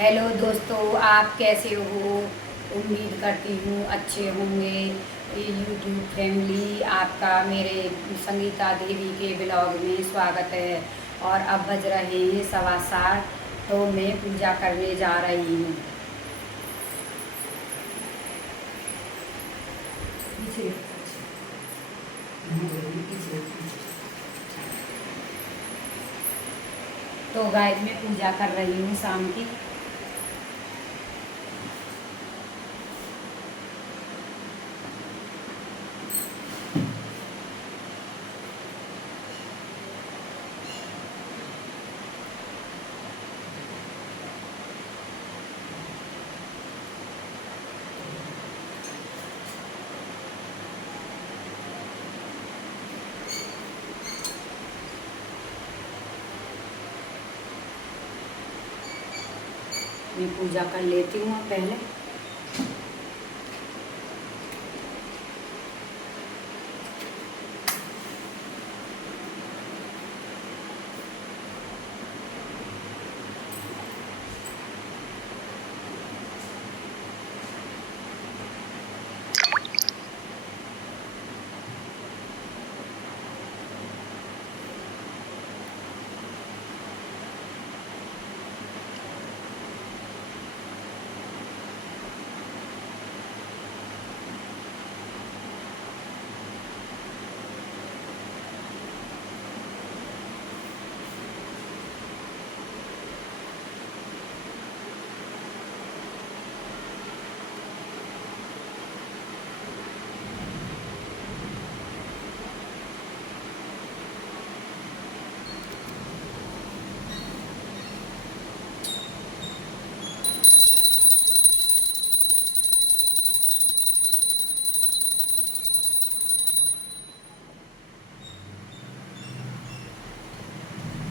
Hello दोस्तों, आप कैसे हो? उम्मीद करती हूँ अच्छे होंगे। ये यूट्यूब फैमिली आपका मेरे संगीता देवी के ब्लॉग में स्वागत है। और अब बज रहे हैं 7:15, तो मैं पूजा करने जा रही हूँ। तो गाइस, मैं पूजा कर रही हूँ शाम की। मैं पूजा कर लेती हूँ पहले।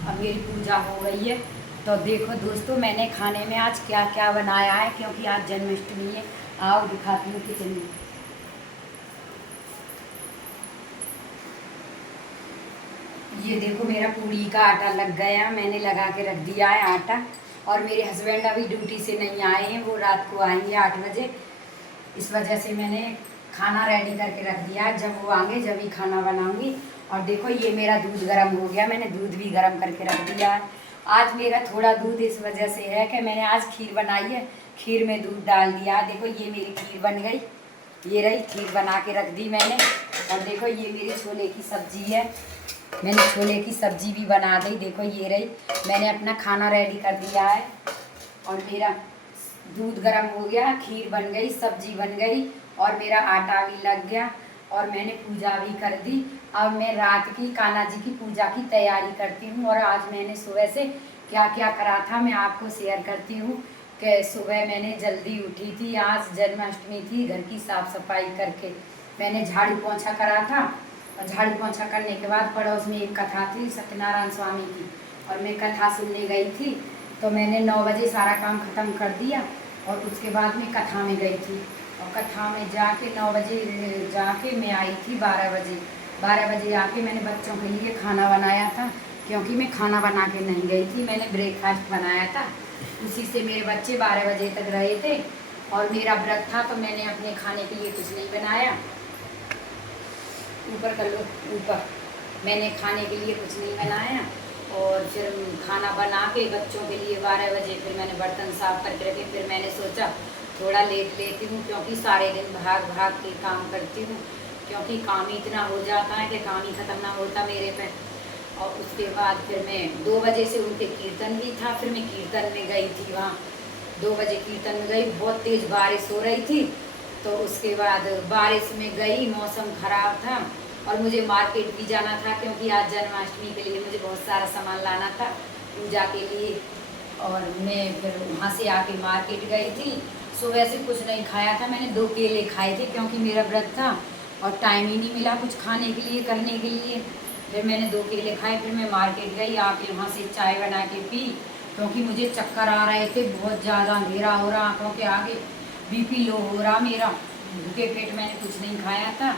अब मेरी पूजा हो गई है। तो देखो दोस्तों, मैंने खाने में आज क्या क्या बनाया है, क्योंकि आज जन्माष्टमी है। आओ दिखाती हूँ किचन में। ये देखो, मेरा पूड़ी का आटा लग गया, मैंने लगा के रख दिया है आटा। और मेरे हस्बैंड अभी ड्यूटी से नहीं आए हैं, वो रात को आएंगे 8 बजे। इस वजह से मैंने खाना रेडी करके रख दिया है, जब वो आएंगे जब ही खाना बनाऊंगी। और देखो, ये मेरा दूध गर्म हो गया, मैंने दूध भी गर्म करके रख दिया है। आज मेरा थोड़ा दूध इस वजह से है कि मैंने आज खीर बनाई है, खीर में दूध डाल दिया। देखो, ये मेरी खीर बन गई, ये रही खीर बना के रख दी मैंने। और देखो, ये मेरी छोले की सब्जी है, मैंने छोले की सब्जी भी बना दी। देखो, ये रही, मैंने अपना खाना रेडी कर दिया है। और मेरा दूध गर्म हो गया, खीर बन गई, सब्जी बन गई, और मेरा आटा भी लग गया, और मैंने पूजा भी कर दी। अब मैं रात की कान्हा जी की पूजा की तैयारी करती हूँ। और आज मैंने सुबह से क्या क्या करा था मैं आपको शेयर करती हूँ। कि सुबह मैंने जल्दी उठी थी, आज जन्माष्टमी थी। घर की साफ़ सफाई करके मैंने झाड़ू पोंछा करा था। और झाड़ू पोंछा करने के बाद पड़ोस में एक कथा थी सत्यनारायण स्वामी की, और मैं कथा सुनने गई थी। तो मैंने 9 बजे सारा काम ख़त्म कर दिया, और उसके बाद मैं कथा में गई थी। और कथा में जाके 9 बजे जाके मैं आई थी 12 बजे। 12 बजे आके मैंने बच्चों के लिए खाना बनाया था, क्योंकि मैं खाना बना के नहीं गई थी, मैंने ब्रेकफास्ट बनाया था। उसी से मेरे बच्चे 12 बजे तक रहे थे। और मेरा व्रत था, तो मैंने अपने खाने के लिए कुछ नहीं बनाया। ऊपर कर लो, ऊपर। मैंने खाने के लिए कुछ नहीं बनाया। और फिर खाना बना के बच्चों के लिए 12 बजे फिर मैंने बर्तन साफ करके रखे। फिर मैंने सोचा थोड़ा लेट लेती हूँ, क्योंकि सारे दिन भाग भाग के काम करती हूँ, क्योंकि काम ही इतना हो जाता है कि काम ही ख़त्म ना होता मेरे पे। और उसके बाद फिर मैं 2 बजे से उनके कीर्तन भी था, फिर मैं कीर्तन में गई थी वहाँ। 2 बजे कीर्तन में गई, बहुत तेज़ बारिश हो रही थी। तो उसके बाद बारिश में गई, मौसम ख़राब था, और मुझे मार्केट भी जाना था, क्योंकि आज जन्माष्टमी के लिए मुझे बहुत सारा सामान लाना था पूजा के लिए। और मैं फिर वहाँ से आके मार्केट गई थी। सुबह से कुछ नहीं खाया था, मैंने 2 केले खाए थे, क्योंकि मेरा व्रत था और टाइम ही नहीं मिला कुछ खाने के लिए, करने के लिए। फिर मैंने 2 केले खाए, फिर मैं मार्केट गई, आके वहाँ से चाय बना के पी, क्योंकि मुझे चक्कर आ रहे थे बहुत ज़्यादा, अंधेरा हो रहा आँखों के आगे, बीपी लो हो रहा मेरा। भूखे पेट मैंने कुछ नहीं खाया था।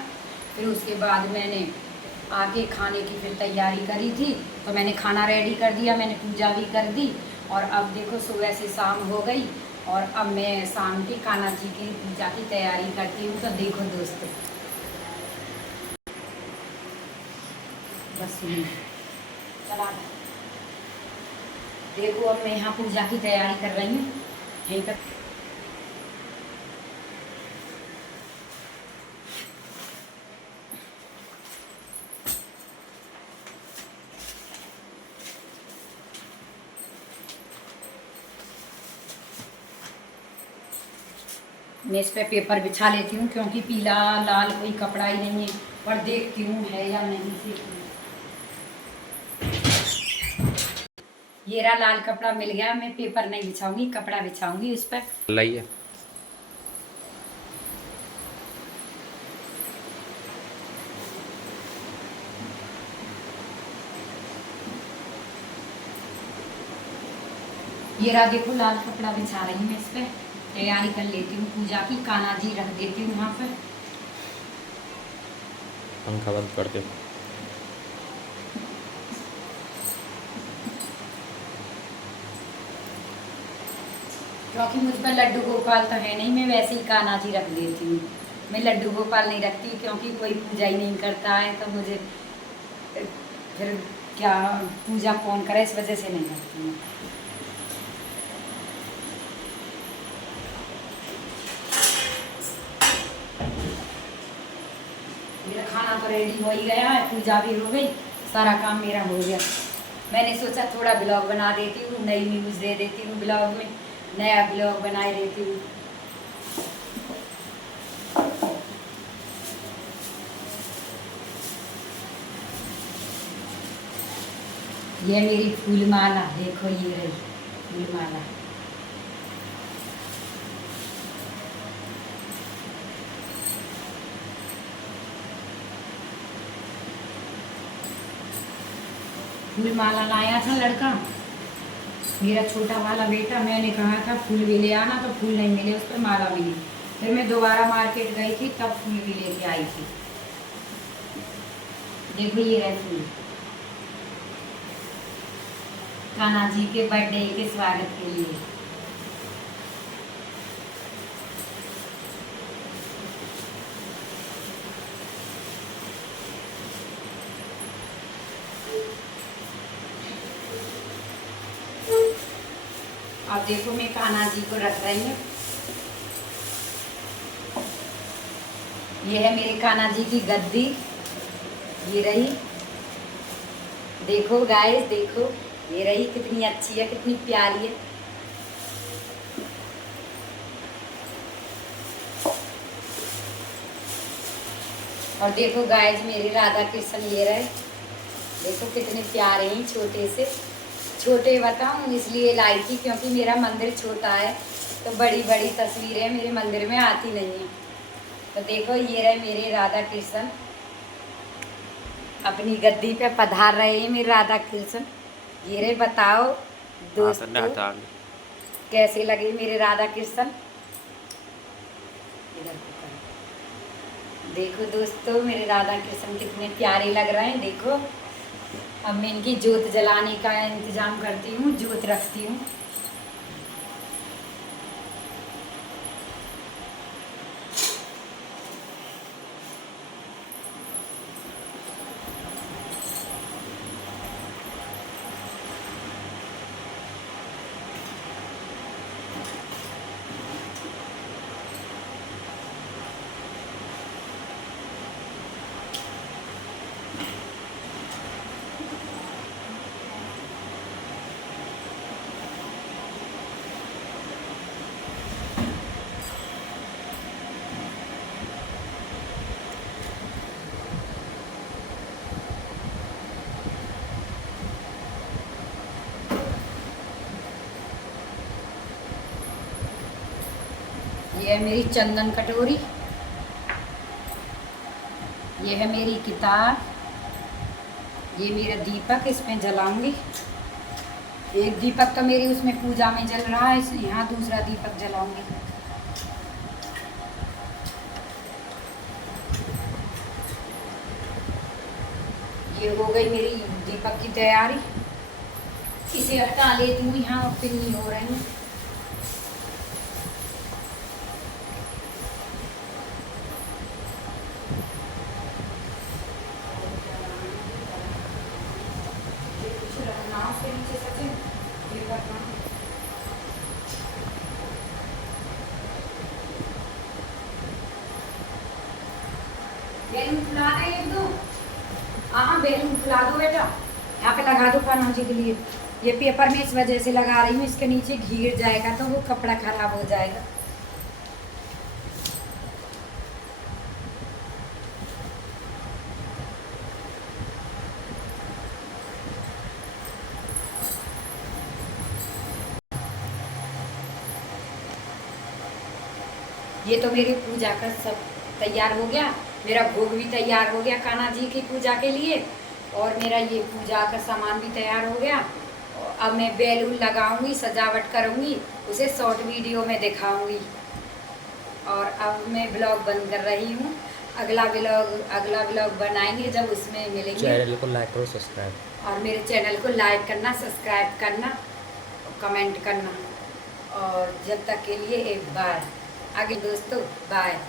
फिर उसके बाद मैंने आके खाने की फिर तैयारी करी थी, तो मैंने खाना रेडी कर दिया, मैंने पूजा भी कर दी। और अब देखो सुबह से शाम हो गई और अब मैं शाम की कान्हा जी की पूजा की तैयारी करती हूँ। तो देखो दोस्तों, बस चला देखो, अब मैं यहाँ पूजा की तैयारी कर रही हूँ। यहीं तक मैं इस पे पेपर बिछा लेती हूँ, क्योंकि पीला लाल कोई कपड़ा ही नहीं है, पर देखती हूँ है या नहीं से। ये रहा लाल कपड़ा मिल गया, मैं पेपर नहीं बिछाऊंगी, कपड़ा बिछाऊंगी उस पर। लाइए ये रहा देखो, लाल कपड़ा बिछा रही हूँ मैं इस पर, तैयारी कर लेती हूँ पूजा की। कान्हा जी रख देती हूँ वहाँ पर। पंखा बंद कर दो। क्योंकि मुझ पर लड्डू गोपाल तो है नहीं, मैं वैसे ही कान्हा जी रख देती हूँ। मैं लड्डू गोपाल नहीं रखती, क्योंकि कोई पूजा ही नहीं करता है, तो मुझे फिर क्या पूजा कौन करे, इस वजह से नहीं रखती हूँ। मेरा खाना तो रेडी हो ही गया है, पूजा भी हो गई, सारा काम मेरा हो गया। मैंने सोचा थोड़ा ब्लॉग बना देती हूँ, नई न्यूज़ दे देती हूँ ब्लॉग में, नया ब्लॉग बनाए देती हूँ। ये मेरी फूल माला देखो, ये रही फूल माला। फूल माला लाया था लड़का, मेरा छोटा वाला बेटा। मैंने कहा था फूल भी ले आना, तो फूल नहीं मिले, उस पर माला मिली। फिर मैं दोबारा मार्केट गई थी, तब फूल भी लेके आई थी। देखो ये रहे फूल, कान्हा जी के बर्थडे के स्वागत के लिए। अब देखो मैं कान्हा जी को रख रही हूँ। ये है मेरे कान्हा जी की गद्दी, ये रही। देखो गाइस, देखो ये रही, कितनी अच्छी है, कितनी प्यारी है। और देखो गाइस, मेरे राधा कृष्ण ये रहे, देखो कितने प्यारे हैं, छोटे से। छोटे बताऊं इसलिए लाई थी, क्योंकि मेरा मंदिर छोटा है, तो बड़ी बड़ी तस्वीरें मेरे मंदिर में आती नहीं है। तो देखो ये रहे मेरे राधा कृष्ण, अपनी गद्दी पे पधार रहे हैं मेरे राधा कृष्ण। ये रहे, बताओ दोस्तों कैसे लगे मेरे राधा कृष्ण। देखो दोस्तों, मेरे राधा कृष्ण कितने प्यारे लग रहे हैं, देखो। अब मैं इनकी जोत जलाने का इंतजाम करती हूँ, जोत रखती हूँ। ये है मेरी चंदन कटोरी, ये है मेरी किताब, ये मेरा दीपक, इसमें जलाऊंगी। एक दीपक तो मेरी उसमें पूजा में जल रहा है, इसलिए यहाँ दूसरा दीपक जलाऊंगी। ये हो गई मेरी दीपक की तैयारी। इसे हटा लेती हूँ, यहाँ पिन्नी हो रही है। उसके नीचे सचिन ये करना। बैलून फुला दे एक दो। हाँ बैलून फुला दो बेटा, यहाँ पे लगा दो कान्हा जी के लिए। ये पेपर में इस वजह से लगा रही हूँ, इसके नीचे घिर जाएगा तो वो कपड़ा खराब हो जाएगा। ये तो मेरी पूजा का सब तैयार हो गया, मेरा भोग भी तैयार हो गया कान्हा जी की पूजा के लिए, और मेरा ये पूजा का सामान भी तैयार हो गया। अब मैं बैलून लगाऊंगी, सजावट करूंगी, उसे शॉर्ट वीडियो में दिखाऊंगी। और अब मैं ब्लॉग बंद कर रही हूँ। अगला ब्लॉग बनाएंगे जब उसमें मिलेंगे। चैनल को लाइक करो, सब्सक्राइब, और मेरे चैनल को लाइक करना, सब्सक्राइब करना, कमेंट करना। और जब तक के लिए एक बार आगे दोस्तों, बाय।